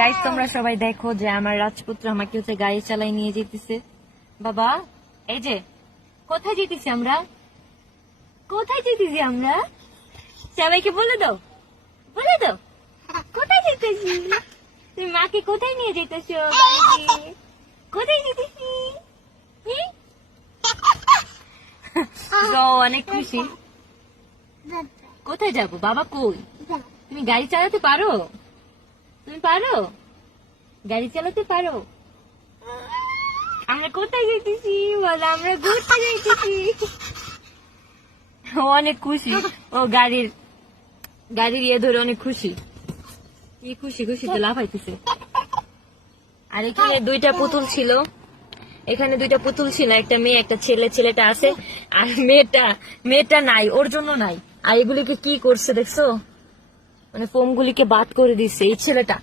Guys তোমরা সবাই দেখো যে আমার রাজপুত্র আমাকে হচ্ছে গাড়ি চালাই নিয়ে যেতেছে। বাবা এই যে কোথায় যেতেছি আমরা, কোথায় যেতেছি আমরা, সবাইকে বলে দাও, বলে দাও কোথায় যেতেছি। তুমি মাকে কোথায় নিয়ে যেতেছো, কোথায় যেতেছি। তো অনেক খুশি। কোথায় যাবো বাবা, কই তুমি গাড়ি চালাতে পারো, তুমি পারো গাড়ি চালাতে পারো। আমরা কোথায় যেতেছি বলো, আমরা ঘুরতে যাইতেছি। ও অনেক খুশি, ও গাড়ির ইয়ে ধরে অনেক খুশি, কি খুশি খুশিতে লাফাইতেছে। আর এখানে দুইটা পুতুল ছিল, এখানে দুইটা পুতুল ছিল, একটা মেয়ে একটা ছেলে, ছেলেটা আছে আর মেয়েটা নাই, ওর জন্য নাই। আর এগুলিকে কি করছে দেখছো, মানে ফোম গুলিকে বাদ করে দিচ্ছে এই ছেলেটা।